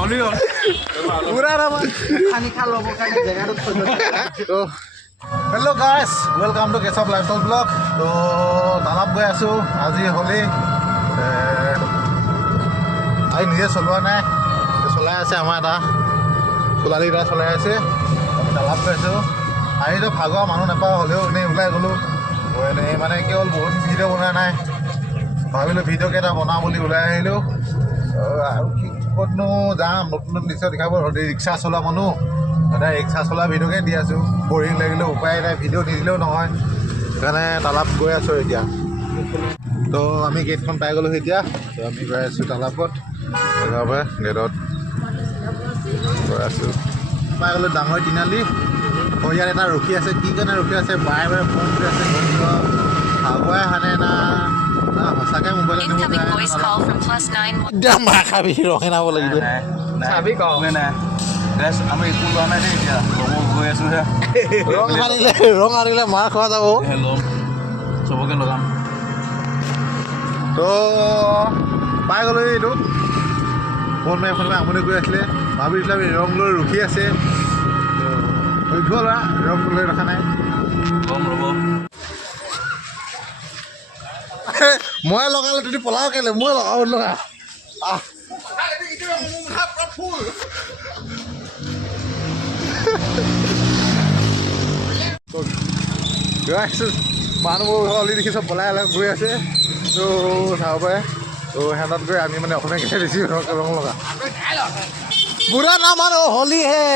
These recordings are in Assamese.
Hello guys welcome to Keshav lifestyle blog तो तालाब गई आसो आज होली आज निजे चलोৱা নাই চলাই আছে আমাৰ এটা কোলালী এটা চলাই আছে আমি তালাব গৈ আছোঁ আহিতো ভাগৰ মানুহ নাপাওঁ হ'লেও এনেই ওলাই গ'লোঁ এনেই মানে কি হ'ল বহুত ভিডিঅ' বনোৱা নাই ভাবিলোঁ ভিডিঅ' কেইটা বনাওঁ বুলি ওলাই আহিলোঁ আৰু কি ক'তনো যাম নতুন নতুন দৃশ্য দেখাব ৰিক্সা চলোৱা মানুহ সদায় ৰিক্সা চলোৱা ভিডিঅ'কে দি আছোঁ বৰিং লাগিলেও উপায় নাই ভিডিঅ' নিদিলেও নহয় সেইকাৰণে তালাব গৈ আছোঁ এতিয়া তো আমি গেটখন পাই গ'লোঁ এতিয়া তো আমি গৈ আছোঁ তালাবত সেইবাবে গেটত গৈ আছোঁ পাই গ'লোঁ ডাঙৰ তিনিআলি ইয়াত এটা ৰখি আছে কি কাৰণে ৰখি আছে বাৰে বাৰে ফোন কৰি আছে ভাগুৱাই হানে না সঁচাকৈ মোবাইলত মাৰ খাবি ৰখি নাব লাগিব আমি একো লোৱা নাই দেই এতিয়া গৈ আছোঁ ৰং আনিলে মাৰ খোৱা যাব ল'ম চবকে লগাম তো পাই গ'লোঁ এইটো ফোন মাৰি ফোন মাৰি আমনি কৰি আছিলে ভাবিছিলোঁ আমি ৰং লৈ ৰখি আছে অভ্য ল'ৰা ৰং লৈ ৰখা নাই ৰং ৰ'ব মই লগালোঁ তুমি পলাও কেলে মই লগাব লগা মানুহবোৰ অলৰেডি দেখিছ পলাই অলপ গৈ আছে তো চাব পাৰে তো সিহঁতত গৈ আমি মানে অসমীয়া কেইটা বেছি ৰং লগা বুঢ়া নাম আৰু হোলী হে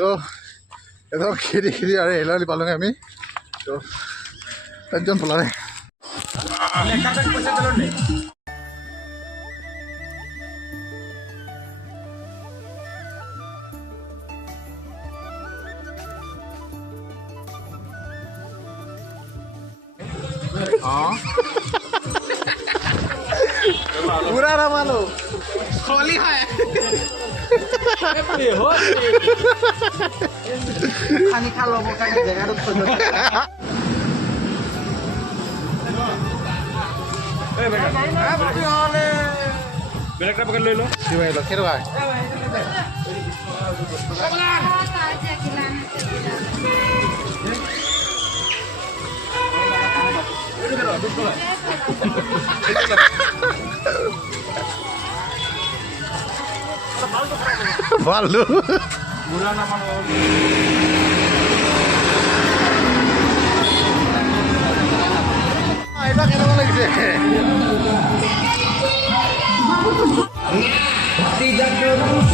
তো একদম খেদি খেদি আৰু হেলালি পালোঁগৈ আমি তো একজন পলালে पूरा रहा लो होली है खानी खा लो खाने जगह तो बेलकटा पकड़ ले लो जी भाई लो खेल भाई Balu. Bulan nama lo. Itu kan lagi sih. Tidak terus.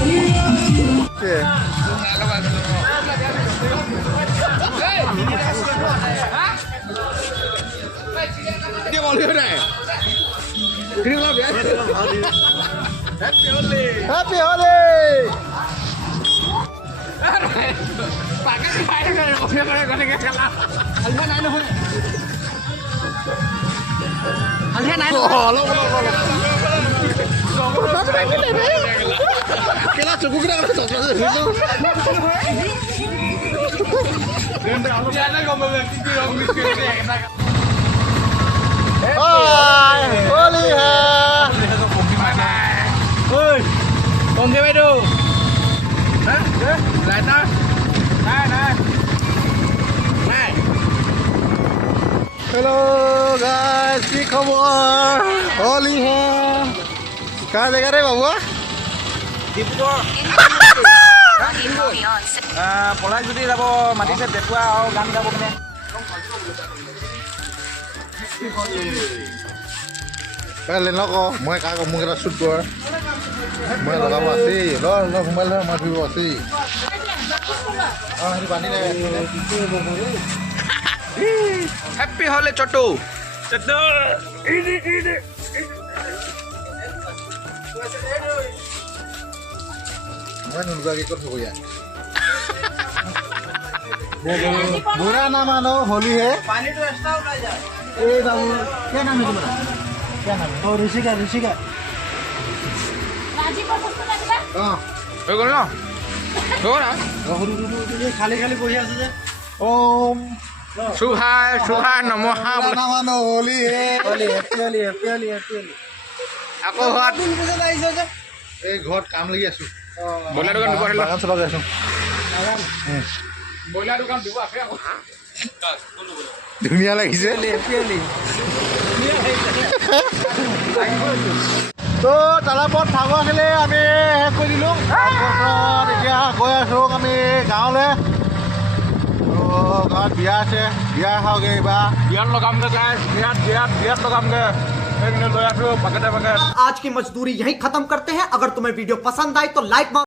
Dia mau lihat deh. Ini lo ya. Happy Holi. Happy Holi. Pakai air kan udah kena kalah. Alhan ayo. Alhan ayo. Lo. Kena cukup kita kena cocok dulu. Jangan ngomong gitu dong miskin ya kita. Hai, Holi ha. Ôi, còn cái bay đâu? Hả? Lại ta. Này, này. Này. Hello guys, কি খবৰ? হোলি হে। कहाँ जगह रे बाबू? ডিব্ৰুগড়। পলাই যদি যাব মাতিছে পেটুৱা আৰু গান গাব মানে। Kalian loko, mau kakak mau kita shoot gua. Mau loko masih, lo kembali lah mau dulu masih. Ini panik deh. Happy Holi Chotu. Chotu. Ini. Mau nunggu lagi ikut ya. बुरा ना मानो होली है। पानी तो एक्स्ट्रा उड़ा जाए। ए बाबू क्या नाम है तुम्हारा? क्या नाम है? और ऋषिका ऋषिका राजी को सस्ता लगला हाँ হৈ গ'ল ন হৈ গ'ল খালি খালি বহি আছে যে ओम শুভায় শুভায় নমঃ बुरा ना मानो होली है। হলি হেপি হলি হেপি হলি হেপি হলি আকৌ হোৱাত কোন পিছত আহিছে যে এই ঘৰত কাম লাগি আছো। ব্ৰইলাৰ দোকান দিব আহিলা বাগান চলাব আছো। ব্ৰইলাৰ দোকান দিব আছে আকৌ ধুনীয়া লাগিছে। হেপি হলি তো তালাপত ভাগৰ খেলি আমি শেষ কৰি দিলোঁ। তাৰপাছত এতিয়া গৈ আছোঁ আমি গাঁৱলৈ। তো গাঁৱত বিয়া আছে, বিয়া খাওঁগৈ এইবাৰ। বিয়াত লগামগৈ গাইছ বিয়াত লগামগৈ সেইখিনি লৈ আছোঁ পেকেটে পেকেট आज की मजदूरी यहीं खत्म करते हैं। अगर तुम्हें वीडियो पसंद आई तो लाइक